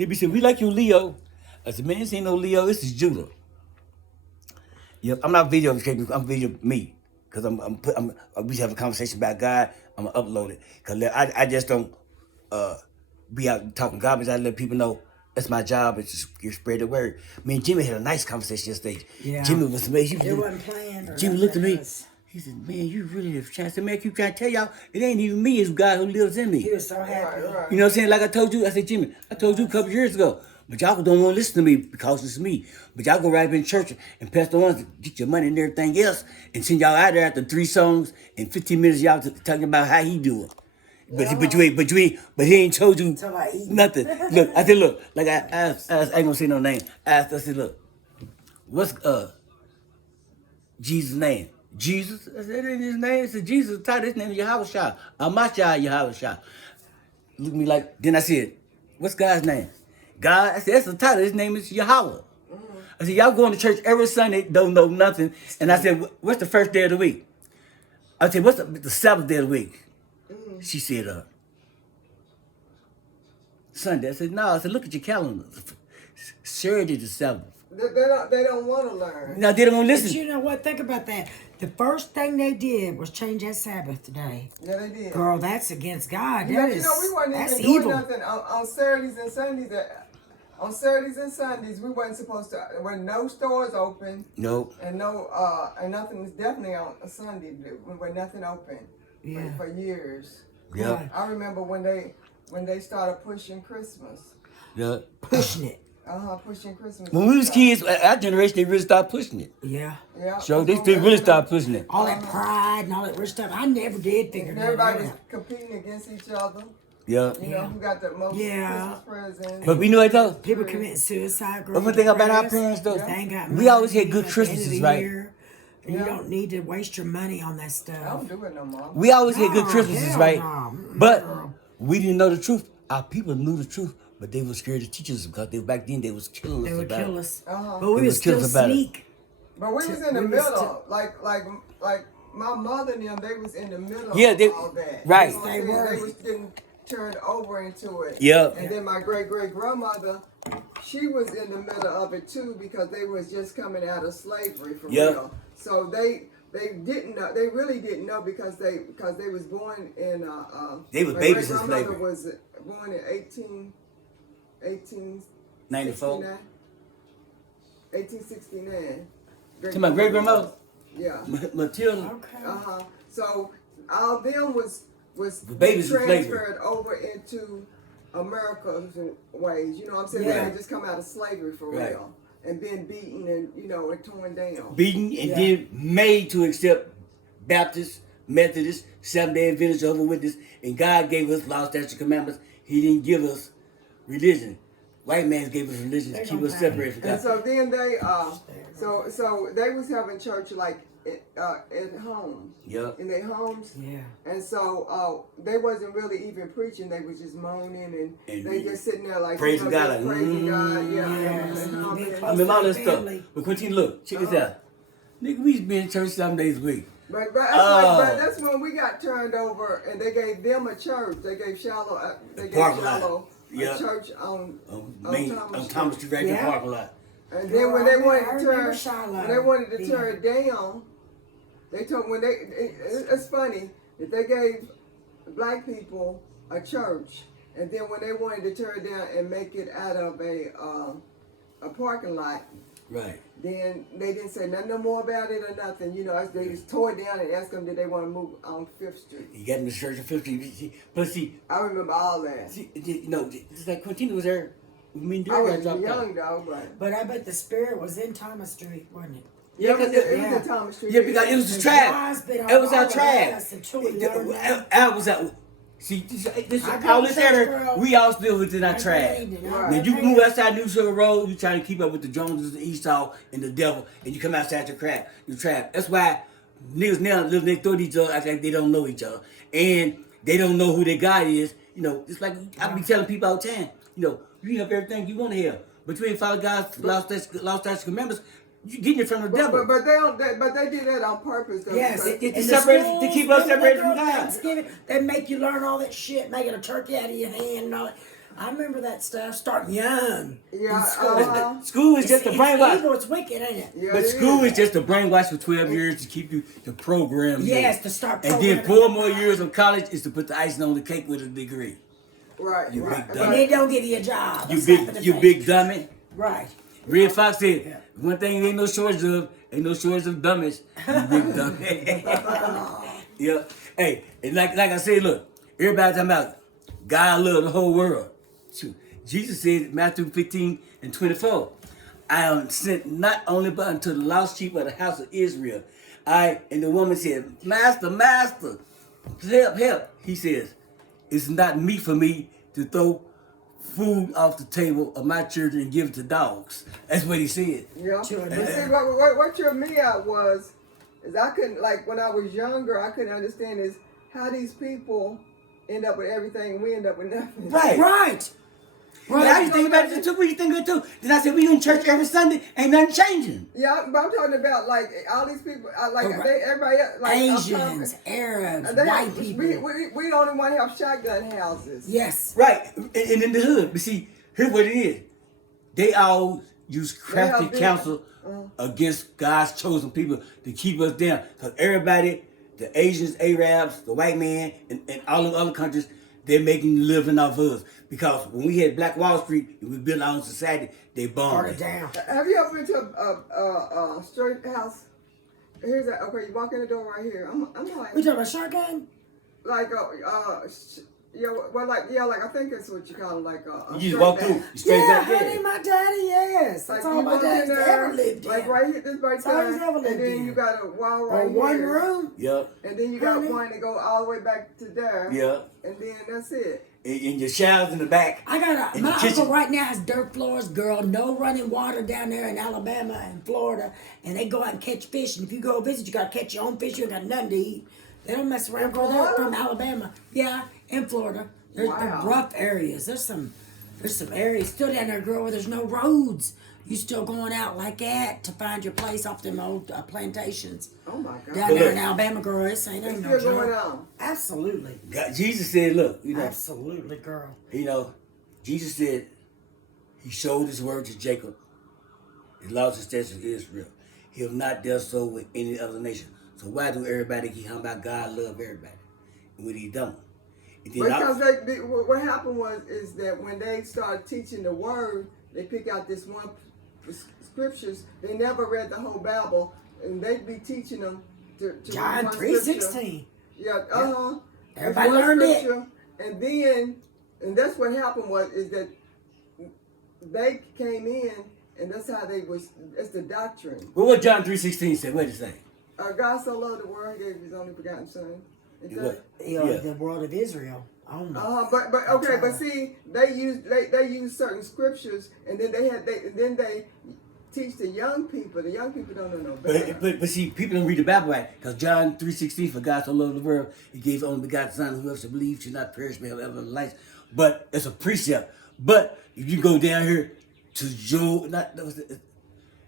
They be saying, we like you, Leo. I said, man, this ain't no Leo, this is Judah. Yep, I'm not video taping, I'm video me. Cause we have a conversation about God, I'm gonna upload it. Cause I just don't be out talking garbage. I let people know that's my job, is to spread the word. Me and Jimmy had a nice conversation yesterday. Yeah. Jimmy was amazing. It wasn't planned. Jimmy looked at me. He said, man, you really have a chance. I said, man, I keep trying to tell y'all, it ain't even me, it's God who lives in me. He was so happy. You know what I'm saying? Like I told you, I said, Jimmy, I told you a couple years ago, but y'all don't want to listen to me because it's me. But y'all go right up in church and Pastor Ones get your money and everything else and send y'all out there after 3 songs and 15 minutes y'all talking about how he do it. But he ain't told you nothing. Look, I said, look, like I ain't gonna say no name. I said, look, what's Jesus' name? Jesus? I said, that ain't his name. I said, Jesus' title, his name is Yahushua. Amashah Yahushua. Look at me like, then I said, what's God's name? God, I said, that's the title, his name is Yahweh. I said, y'all going to church every Sunday, don't know nothing. And I said, what's the first day of the week? I said, what's the seventh day of the week? She said, Sunday. I said, no. I said, look at your calendar. Saturday the 7th. They don't want to learn. Now, they don't But listen. you know what? Think about that. The first thing they did was change that Sabbath day. Yeah, they did. Girl, that's against God. We weren't That's even doing evil. nothing on Saturdays and Sundays. On Saturdays and Sundays, we wasn't supposed to. There were no stores open. Nope. And and nothing was definitely on a Sunday. There was nothing open. Yeah. For years. Yeah. I remember when they started pushing Christmas. Yeah. Pushing it. Pushing Christmas. When we was kids, our generation, they really started pushing it. Yeah. Yeah. So they really started pushing it. All that pride and all that rich stuff. I never did figure And that everybody was out. competing against each other. Yeah. You know, who got the most Christmas presents. But we know it though. People committing suicide. But one thing about our parents though, They ain't got we always money had good at the end of Christmases, the right? year. And you don't need to waste your money on that I stuff. don't do it no more. We always had good No, Christmases, hell right? no. But we didn't know the truth. Our people knew the truth, but they were scared to teach us because back then they was killing us. They would about kill it. us. Uh-huh. But They we would was killing still us about it. sneak. But we was in the we was middle, like my mother and them. They was in the middle. Yeah, of all that. right. You know what They I'm saying? were. They was getting turned over into it. Yep. And then my great grandmother, she was in the middle of it too because they was just coming out of slavery for Yep. real. So they didn't know. They really didn't know because they was born in. They was my babies in great-grandmother slavery. was born in 94. 1869. To my great grandmother, Yeah. Matilda. Okay. So all of them was The babies in slavery. transferred over into America's ways. You know what I'm saying? Yeah. They had just come out of slavery for Right. real. And been beaten and, and torn down. Beaten and Yeah. then made to accept Baptist, Methodist, Seventh-day Adventist, Jehovah's Witness, and God gave us law, statutes, commandments. He didn't give us religion. White man gave us religion to keep us separated from And God. so then they so they was having church like at home. Yep. In their homes. Yeah. And so they wasn't really even preaching. They was just moaning and they just sitting there like praising God, just like, praising God. Yeah. Yes. And humming. I mean, all this stuff. Family. But continue, look, check this out. Nigga, we used to be in church 7 days a week. But Oh. that's when we got turned over, and they gave them a church. They gave Shallow, Parking lot. Shallow Yeah. a church on Thomas Street, right there, Yeah. parking lot. And Girl, then when they I wanted to remember turn, Shiloh. when they wanted to Yeah. turn it down, they told it's funny that they gave black people a church, and then when they wanted to tear it down and make it out of a parking lot. Right. Then they didn't say nothing no more about it or nothing. They just tore it down and asked them did they want to move on 5th Street. You got in the church on 50. But see, I remember all that. it's like Quintino was there. Me and I Derek was got dropped young out. though, but But I bet the spirit was in Thomas Street, wasn't it? Yeah, it was yeah. in Thomas Street. Yeah, because it was a The trap. guy's been It was all our over trap. us until we learned that. I was out. See, this I all go this to church, area, girl. we all still within our I trap. trained and Right. Now you move outside New Sugar Road, you trying to keep up with the Joneses, the Esau, and the devil, and you come outside your trap. That's why niggas now live next door to each other. I think they don't know each other, and they don't know who their God is. It's like I be telling people all the time. You have everything you want to have, but you ain't follow God's law, statutes, commandments. You getting it from the devil. But they don't. But they did that on purpose though. Yes, because- It in to separate- the to keep schools, us separated from remember God. Thanksgiving, they make you learn all that shit, making a turkey out of your hand and all that. I remember that stuff starting young. Yeah, in school. School is just a It's brainwash. evil, it's wicked, ain't it? Yeah, But it school is is. just a brainwash for 12 years to keep you to program you. Yes, to start And then programming 4 more years of college is to put the icing on the cake with a degree. Right, You right. big And they don't give you a job. You Slap in the you face. big dummy. Right. Red Fox said, Yeah. one thing ain't no shortage of dummies. You big dummy. Yeah. Hey, and like I said, look, everybody talking about God love the whole world. Shoot. Jesus said, Matthew 15:24, I am sent not only but unto the lost sheep of the house of Israel. And the woman said, Master, Master, help. He says, it's not meat for me to throw food off the table of my children and give it to dogs. That's what he said. Yeah. Sure, But yeah. see, what tripped me out was, is I couldn't, like, when I was younger, I couldn't understand is how these people end up with everything and we end up with nothing. Right. Right. Well, I used to think about it too. What you think of it too? Then I said, we in church every Sunday, ain't nothing changing. Yeah, but I'm talking about, like, all these people, like, Right. everybody else, like, I'm Asians, talking- Arabs, they white have- people. we the only one have shotgun houses. Yes. Right. And in the hood. But see, here's what it is. They all use crafty have been- counsel against God's chosen people to keep us down. Because everybody, the Asians, Arabs, the white man, and all the other countries, they're making a living off of us. Because when we had Black Wall Street and we built our own society, they bombed Part it us. down. Have you ever been to a straight house? Here's that. Okay, you walk in the door right here. I'm like, We talking about Shark Gang? like yeah, well, like I think that's what you call it, like a You just straight walk back. through, you straight Yeah, back honey, there. my daddy, yes. Like That's all you my walk in daddy's there, ever lived in. like right here, this right That's all he's there, ever and lived then in. you got a wall right Or one here, room. Yep. and then you got Honey. one to go all the way back to there, Yep. and then that's it. And your showers in the back. I got In my the kitchen. uncle right now has dirt floors, girl. No running water down there in Alabama and Florida, and they go out and catch fish. And if you go visit, you gotta catch your own fish. You ain't got nothing to eat. They don't mess around. Girl, they're from Alabama. Yeah, in Florida. They're Wow. rough areas. There's some areas still down there, girl, where there's no roads. You still going out like that to find your place off them old plantations. Oh my God. Down there in Alabama, girl, it's ain't It's no still going joke. on. Absolutely. God, Jesus said, look, Absolutely, girl. Jesus said he showed his word to Jacob, his laws and statutes to Israel. He have not dealt so with any other nation. So why do everybody keep talking about God love everybody? And when he don't? And then Because what happened is that when they started teaching the word, they pick out this one scriptures. They never read the whole Bible, and they'd be teaching them to John one 3:16. Yeah, Everybody One learned it. scripture, and that's what happened is that they came in, and that's how it's the doctrine. well, what John 3:16 say? What did it say? God so loved the world, he gave his only begotten son. Is that- What? The world of Israel. Oh no. But okay, but see, they use certain scriptures, and then they teach the young people. The young people don't know no better. But see, people don't read the Bible right. Because John 3:16, for God so loved the world, he gave his only begotten son, whoever shall believe should not perish but have everlasting life. But it's a precept. But if you go down here to Joel,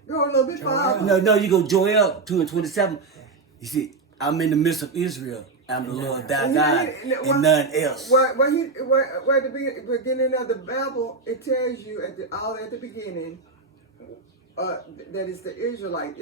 Go a little bit farther. no, you go Joel 2:27. You see, I'm in the midst of Israel. I'm the Lord thy God, and none else. Where at the beginning of the Bible, it tells you at the beginning that it's the Israelite.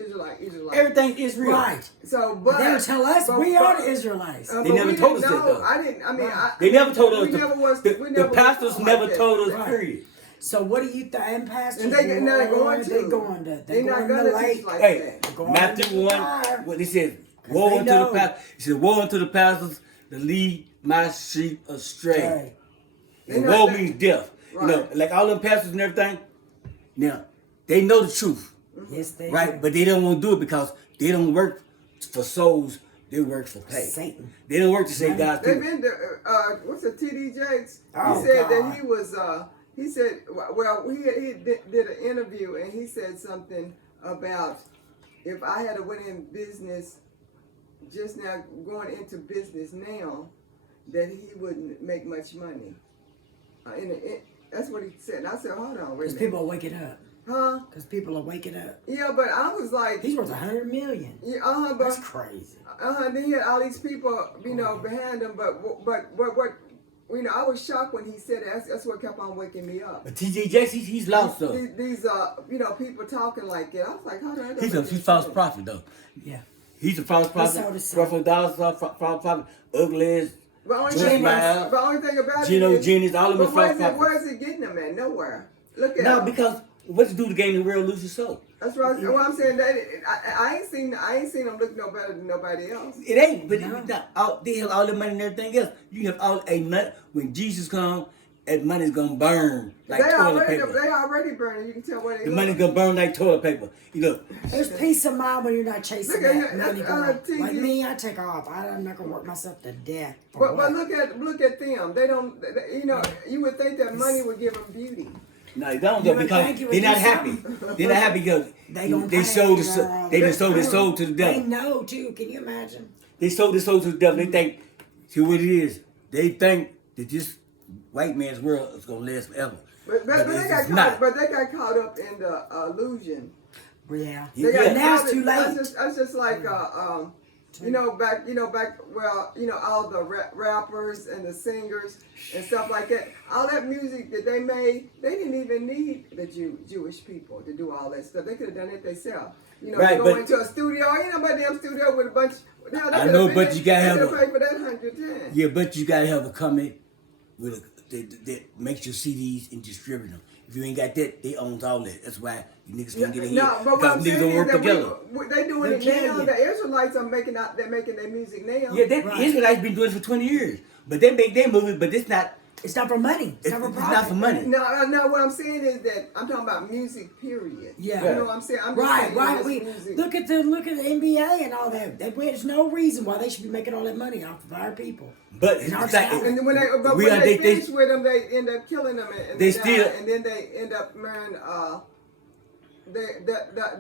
Everything is real. Right. So, but They would tell us we are the Israelites. but They never we told didn't us that, know. though. I didn't. I mean, They never told us. we never was- The we never was pastors taught never like that. told us. Right. Period. So what do you think? And pastors, And they're not going to. They going to. They They're not going to gonna the teach lake. like Hey, that. Go on Matthew into the 1, fire. what he said, they woe unto the know. pastors. He said, woe unto the pastors that lead my sheep astray. Right. And They're woe not- means death. Right. You know, like all them pastors and everything. Now, they know the truth, Yes, they right? do. But they don't want to do it because they don't work for souls. They work for pay. Satan. They don't work to save God's They've people. been to, what's it, T.D. Jakes? Oh, He said God. that he was, he said, well, he did an interview and he said something about if I had went in business just now, going into business now, that he wouldn't make much money. That's what he said. And I said, hold on, wait a Because minute. people are waking up. Huh? Because people are waking up. Yeah, but I was like, He's worth $100 million. yeah, but That's crazy. then he had all these people, behind him. But you know, I was shocked when he said that. That's what kept on waking me up. But T.J. Jakes, he's lost though. These you know, people talking like that. I was like, how did I He's a false prophet though. Yeah. He's a false sold his prophet. soul. Prophet Dollar, false prophet. Ugly as But only Just thing, Miles, but only thing about Gino it is, Jennings, all of them but false prophets. where is it getting them at? Nowhere. Look at No, them. because what's the do to gain the world, lose your soul? That's right. What I'm saying, that I ain't seen them look no better than nobody else. It ain't, but No. it's not all, they have all the money and everything else. You have all a nut when Jesus comes, that money's gonna burn like toilet paper. They already burning. You can tell where they The look. money's gonna burn like toilet paper. You know, There's peace of mind when you're not chasing Look at that that- money, that's girl. TV. Like me, I take off. I'm not gonna work myself to death. For But what? look at them. They don't. You know, you would think that money would give them beauty. no, they don't You though would because think you would they're not do happy. something. They're not happy because Gonna they pay, sold the girl. they just sold their soul to the They devil. know too. Can you imagine? They sold their soul to the devil. They think, see what it is. They think that this white man's world is gonna last forever. But they it's got not. caught up in the illusion. Yeah. They Yeah. got Now it's caught too in- late. That's just like well, you know, all the rappers and the singers and stuff like that. All that music that they made, they didn't even need the Jewish people to do all that stuff. They could have done it themselves. You know, Right, go but- into a studio, ain't nobody damn studio with a bunch. Now, they I could've know, been but there- you gotta they have could've a- paid for that 100 times. Yeah, but you gotta have a company with that makes your CDs and distribute them. If you ain't got that, they owns all that. That's why you niggas can't get a hit. No, but what because I'm niggas saying don't is work that together. they doing They it kill now. you. The Israelites are making their music now. Yeah, that Right. Israelites been doing it for 20 years. But they make their movie, but it's not It's not for money. It's not for it's profit. not for money. No, what I'm saying is that I'm talking about music, period. Yeah. You know what I'm saying? I'm just Right, saying right. this We music. look at the NBA and all that. There's no reason why they should be making all that money off of our people. But In our it's like, South. And then when we when are- they finish with them, they end up killing them, and They die, still- and then they end up marrying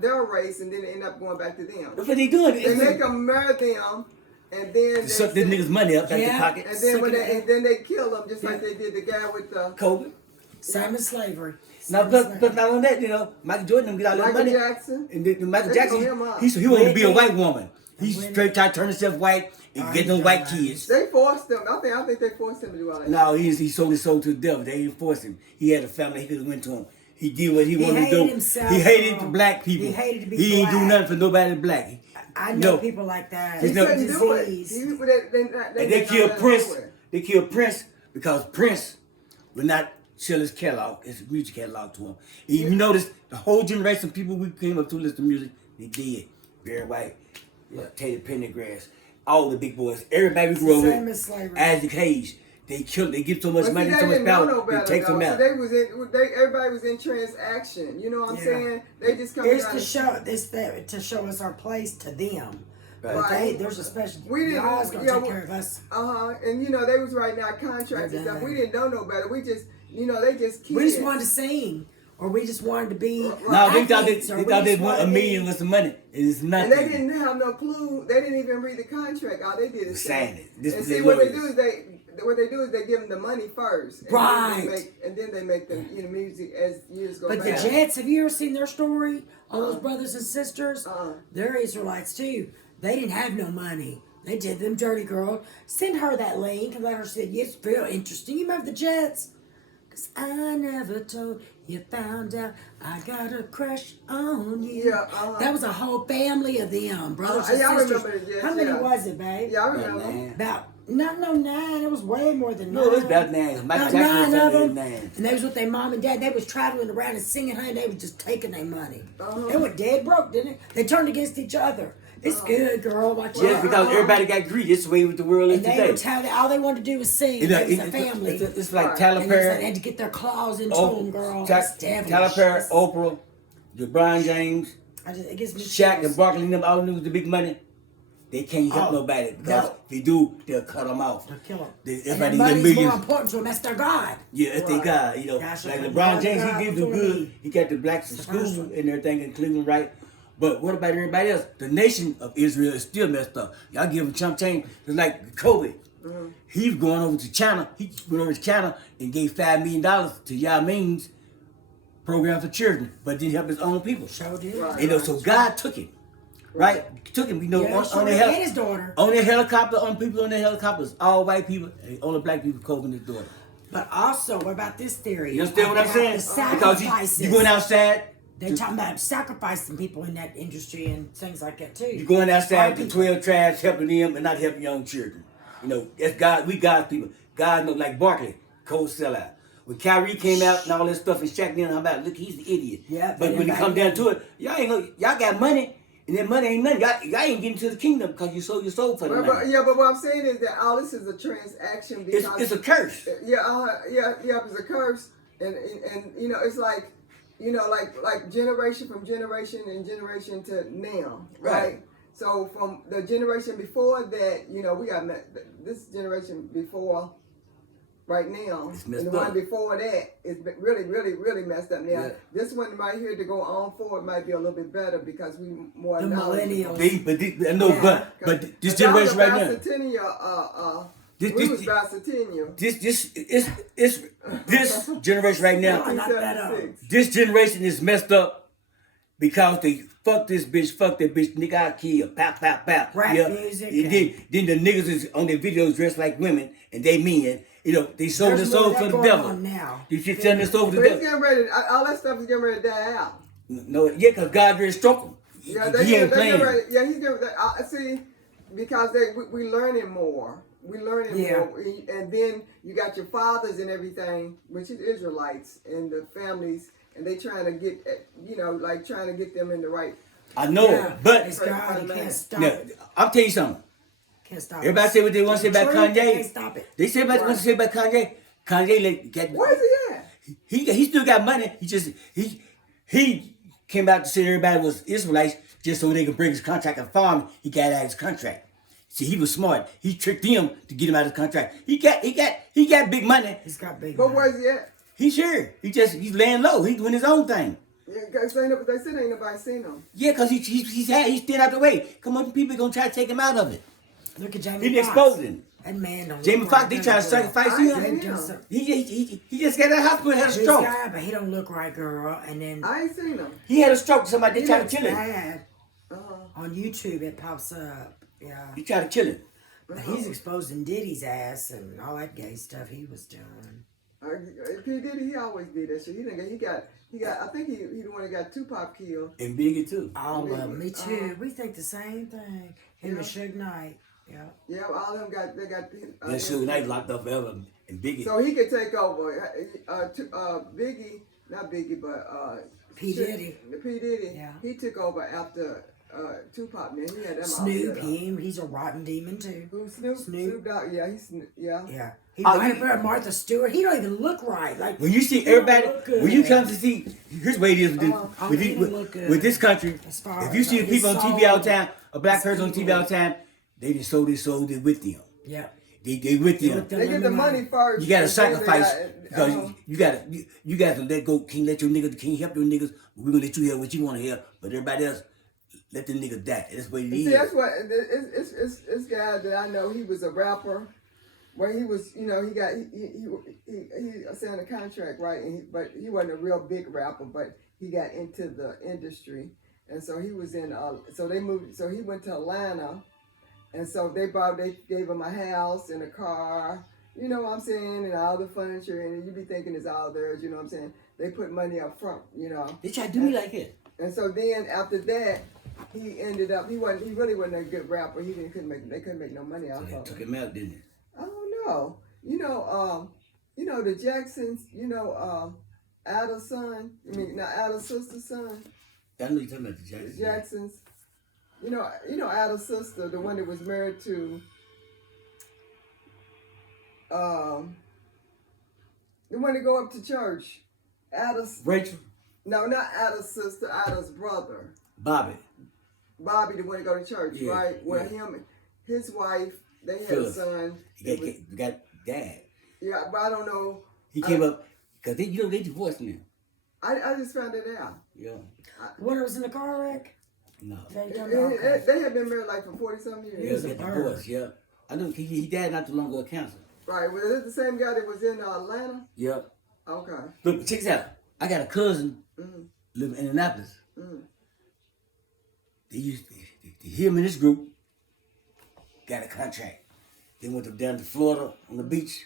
their race, and then they end up going back to them. that's what they doing. They It's make like, them marry them, and then they suck this niggas money up out Yeah. their pocket. and then Suck it and then they kill them, just like Yeah. they did the guy with the COVID. Same as slavery. Now, Same as plus slavery. not on that, you know, Michael Jordan them get all that Michael money. Jackson. And then Michael They Jackson, threw him out. he wanted to be a Whitney. white woman. He Whitney. straight tried to turn himself white and Oh, get he them done white that. kids. They forced them. I think they forced him to do all that. No, he sold his soul to the devil. They didn't force him. He had a family. He could have went to him. He did what he wanted to hated do. himself, He hated bro. the black people. He hated to be He ain't do black. nothing for nobody black. I know No. people like that. He There's no- couldn't It's do a it. disease. And they killed Prince. They killed Prince because Prince would not sell his catalog, his music catalog to him. And you notice the whole generation of people we came up to listen to music, they did. Barry White, Teddy Pendergrass, all the big boys. Everybody we grew up Same with. as slavery. Isaac Hayes. They killed. They give so much But money, see, so they much didn't know power. no They better, take them though. out. So everybody was in transaction. You know what I'm Yeah. saying? They just come It's out. to show us our place to them. Right. But there's a special. We didn't- God's gonna yeah, take we- care of us. And you know they was writing out contracts and They're stuff. done. We didn't know no better. We just, you know, they just kids. We just wanted to sing, or we just wanted to be. No, they thought they athletes, or we thought they just want wanted a to million be- with some money. It's nothing. And they didn't have no clue. They didn't even read the contract. All they did is Sign it. This and is see their what they lawyers. do is they give them the money first, and Right. then they make the music as years go But by. the Jets, have you ever seen their story? All those brothers and sisters, Uh-uh. they're Israelites too. They didn't have no money. They did them dirty girl. Send her that link and let her see. It's real interesting. You remember the Jets? Cause I never told you, found out I got a crush on you. Yeah, That was a whole family of them, brothers and Yeah, I sisters. remember the Jets, How many yeah. was it, babe? Yeah, I remember. Man. About no 9. It was way more than 9. No, it's about 9. Michael About Jackson 9 of was them. 9. And they was with their mom and dad. They was traveling around and singing, honey. They was just taking their money. Uh-huh. They went dead broke, didn't they? They turned against each other. It's good, girl. Watch Yes, out. because everybody got greedy. It's the way with the world is And they today. were telling, all they wanted to do was sing. You know, They was a family. it's like Right. Tyler And they Perry, had to get their claws into Oprah, them, girl. Ty- It's devilish. Tyler Perry, It's- Oprah, LeBron James, it gives me Shaq, chills. and Barkley, and them all them with the big money. They can't help Oh, nobody because no. if they do, they'll cut them off. They'll kill them. They- And everybody their get money's more millions. important to them. That's their God. Yeah, if they Right. got, you know, Gosh, like I LeBron love James, God he did do for good. me. He got the blacks in It's the first school one. and everything in Cleveland, right? But what about everybody else? The nation of Israel is still messed up. Y'all give him chump change. It's like Kobe. He was going over to China. He went over to China and gave $5 million to Yao Ming's program for children, but didn't help his own people. Showed you. Right. You know, so God took it. right? Took him, Yeah, on sure, the and his daughter. on the helicopter, on people on the helicopters, all white people, and only black people covering his daughter. But also, what about this theory? You understand what I'm about saying? The Because sacrifices. you going outside. They're talking about sacrificing people in that industry and things like that too. You're going outside to White 12 tribes, helping them and not helping young children. You know, that's God. We God's people. God knows, like Barkley, cold sellout. When Kyrie came out and all this stuff and Shaq then, I'm about, look, he's an idiot. Yeah, but when it come down to it, y'all got money, and that money ain't nothing. Y'all ain't getting to the kingdom because you sold your soul for the money. But what I'm saying is that all this is a transaction because It's a curse. It's a curse, and you know, it's like, you know, like generation from generation and generation to now, right? So from the generation before that, you know, we got this generation before, right now, and the one before that is really messed up now. Yeah. This one right here to go on forward might be a little bit better because we more The knowledgeable. millennials. But this generation right now. We was bicentennial. This generation right now. No, not that old. 1976. This generation is messed up because they fuck this bitch, fuck that bitch, nigga, I kill, pow, pow, pow. Rap music, And then the niggas is on their videos dressed like women and they men. You know, they sold their There's soul more of for that the going devil. on now. You should sell their soul for But the it's devil. getting ready. All that stuff is getting ready to die out. No, yeah, because God really struck him. Yeah, He ain't playing. Yeah, he's getting. See, because we learning more. We learning more, and then you got your fathers and everything, which is Israelites and the families, and they trying to get, you know, like trying to get them in the right. I know, Yeah, but it's God. You can't stop now, it. I'll tell you something. Can't stop Everybody it. say what they want to say about Truth, you Kanye. can't stop it. They say about what to say about Kanye. Kanye, Where's he at? he still got money. He came out to say everybody was Israelites just so they could bring his contract and farm. He got out of his contract. See, he was smart. He tricked them to get him out of his contract. He got big money. He's got big. But money. where's he at? He's here. He's laying low. He's doing his own thing. Yeah, they said ain't nobody seen him. Yeah, cause he's staying out the way. Come on, people gonna try to take him out of it. Look at Jamie He Foxx. exposed him. That man don't Jamie look Foxx, right. they try to sacrifice I him. ain't He seen him. He just got out of the hospital, had a This stroke. guy, but he don't look right, girl. And then I ain't seen him. He had a stroke. Somebody he they tried to looks kill him. bad. Uh-huh. On YouTube, it pops up. Yeah. He tried to kill him. But he's exposing Diddy's ass and all that gay stuff he was doing. P Diddy, he always did that shit. He got. I think he the one that got Tupac killed. And Biggie too. All of them. Me too. We think the same thing. Him and Suge Knight. Yeah. Yeah, all of them got. They got. And Suge Knight locked up forever. And Biggie. So he could take over. Biggie, not Biggie, but P. Diddy. P Diddy. Yeah. He took over after Tupac. Man, he had them all Snoop, set up. he's a rotten demon too. Who Snoop? Snoop. Snoop Dogg. Yeah, yeah. Yeah. He Oh, right you- up there, Martha Stewart. He don't even look right. Like When you see he don't everybody, look good. when you come to see, here's the way it is with, he don't look good. with this country. As far If you as, see like, the people on his TV all the soul, time, a black his person on TV all the time, they just sold their soul, they with them. Yeah. They with them. with them. They get the money first. You gotta and then they sacrifice got- because you gotta let go. Can't let your niggas, can't help your niggas. We're gonna let you hear what you want to hear, but everybody else, let the niggas die. That's what it is. See, that's what this guy that I know. He was a rapper. Where he was, you know, he signed a contract, right? But he wasn't a real big rapper, but he got into the industry, and so he was in. So they moved. So he went to Atlanta, and so they gave him a house and a car. You know what I'm saying? And all the furniture, and you be thinking it's all theirs. You know what I'm saying? They put money up front. You know. They try to do me like that. And so then after that, he ended up. He really wasn't a good rapper. They couldn't make no money So off they of took him. him out, didn't they? I don't know. You know the Jacksons. Ada's son. I mean, not Ada's sister's son. I know you're talking about the Jacksons. The Jacksons. You know Ada's sister, the one that was married to. The one that go up to church. Ada's. Rachel, No, not Ada's sister. Ada's brother. Bobby, Bobby, the one that go to church, Yeah, right? Well, yeah. his wife, they had a Phyllis. son. he got dad. Yeah, but I don't know. He came up because they divorced now. I just found it out. Yeah, One was in a car wreck. no. They talking about, okay. They had been married like for 40-some years. Yeah, was a got bird. divorced. Yeah, I know he died not too long ago of cancer. Right. Was it the same guy that was in Atlanta? Yeah. Okay. Look, check this out. I got a cousin Mm, living in Annapolis. mm. They used him and this group got a contract. They went down to Florida on the beach.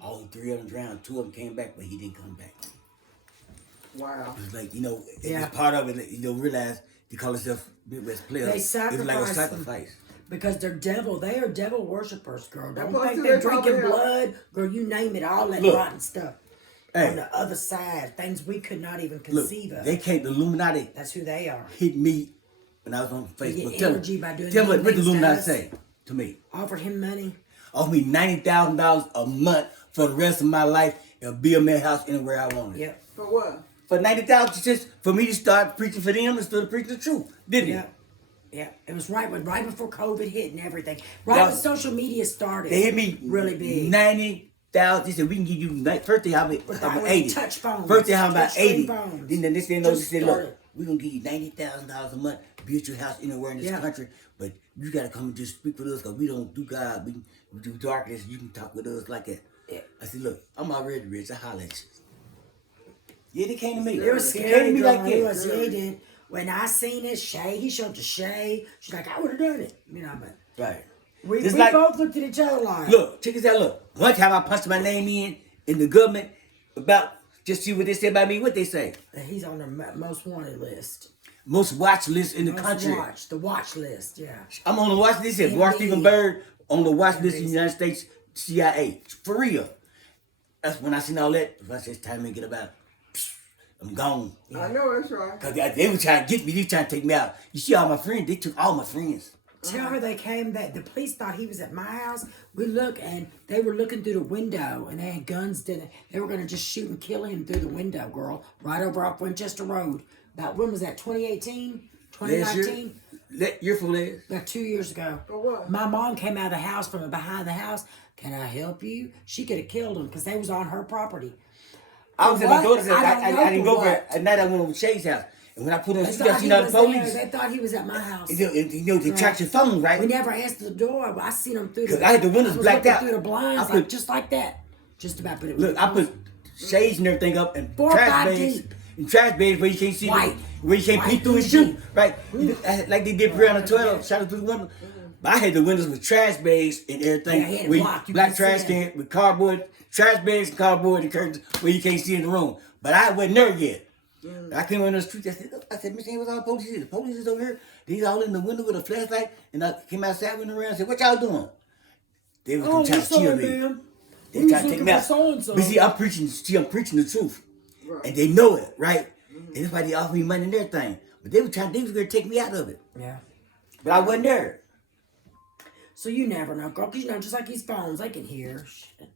All three of them drowned. Two of them came back, but he didn't come back. Wow. It was like, Yeah. it's part of it. Realize they call themselves Midwest players. They It's like a sacrifice them. sacrifice. Because they're devil. They are devil worshippers, girl. Don't Plus, think they they're probably drinking have- blood, girl. You name it, all that Look. rotten stuff. Hey. On the other side, things we could not even Look, conceive of. they came. The Illuminati That's who they are. hit me when I was on They Facebook. get Tell energy by doing me what the things to Illuminati us. say to me. Offered him money. Offer me $90,000 a month for the rest of my life and build me a house anywhere I wanted. Yep. For what? For $90,000 just for me to start preaching for them instead of preaching the truth, didn't Yeah. it? Yeah. It was right before COVID hit and everything. Right Yeah. when social media started. They hit me really big. 90,000. They said we can give you first they have With about the 80. touch phones, First they have about touch screen 80. phones. Then this they know they Just said, started. look, we're gonna give you $90,000 a month, build your house anywhere in this Yeah. country, but you gotta come and just speak with us because we don't do God. We do darkness. You can talk with us like that. Yeah. I said, look, I'm already rich. I holler at you. Yeah, they came to me. It was They came scary, to me girl. like It that. was, yeah, he did. When I seen it, he showed to Shay. She's like, I would have done it. But Right. we Just like- both looked at each other like, Look, check this out. Look, one time I punched my name in the government about just see what they say about me. What they say? that he's on the most wanted list. Most watch list in the Most country. watched, the watch list, yeah. I'm on the watch list. Here, War Stephen Bird on the watch list in the United States CIA. For real. That's when I seen all that. I said, it's time to get about. I'm gone. I know that's right. Cause they were trying to get me. They were trying to take me out. You see all my friends? They took all my friends. Tell her they came that the police thought he was at my house. We look and they were looking through the window and they had guns. They were gonna just shoot and kill him through the window, girl. Right over off Winchester Road. About when was that? 2018? Last 2019? year for last. About 2 years ago. For what? My mom came out of the house from behind the house. Can I help you? She could have killed him because they was on her property. I was at my What? daughter's house. I don't know I didn't for go there. what. At night I went over to Shay's house. And when I put on They the thought street, I he seen all the was there. police. They thought he was at my house. They tracked your phone, right? We never answered the door. But I seen him through. 'Cause I had the windows I was blacked looking out. through the blinds, I put- like, just like that. Just about. But it was Look, I put shades and everything up and 4 or 5 trash bags. deep. And trash bags where you can't see White. where you can't White peek through and PG. shoot. Right? Like they did around the 12, shot it through the window. But I had the windows with trash bags and everything. Yeah, he had it where blocked. You black couldn't trash see can with cardboard, trash bags and cardboard and curtains where you can't see in the room. But I wasn't there yet. I came on the street. I said, Miss Ann, what's all the police is? The police is over here. These all in the window with a flashlight. And I came outside, went around and said, what y'all doing? They was Oh, trying to kill me. They We trying was to take me looking out. for so-and-so. But see, I'm preaching the truth. Right. And they know it, right? And that's why they offer me money and everything. But they was going to take me out of it. Yeah. But I wasn't there. So you never know, girl. Because just like these phones, they can hear shit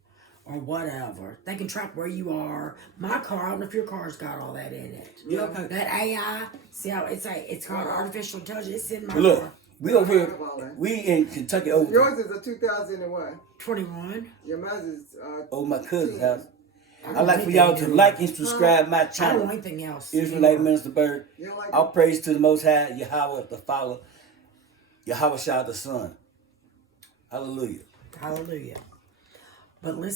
or whatever. They can track where you are. My car, I don't know if your car's got all that in it. Yeah, okay. That AI, see how it's called artificial intelligence. It's in my Look, car. we over here. We in Kentucky over Yours is a 2000 and what? 21. Your mine is over my cousin's house. I I'd like for y'all to like and subscribe my I don't channel. want anything else. Israelite Minister Bird. You don't like All praise to the Most High, Yahweh the Father, Yahweh Shah the Son. Hallelujah. Hallelujah. But listen.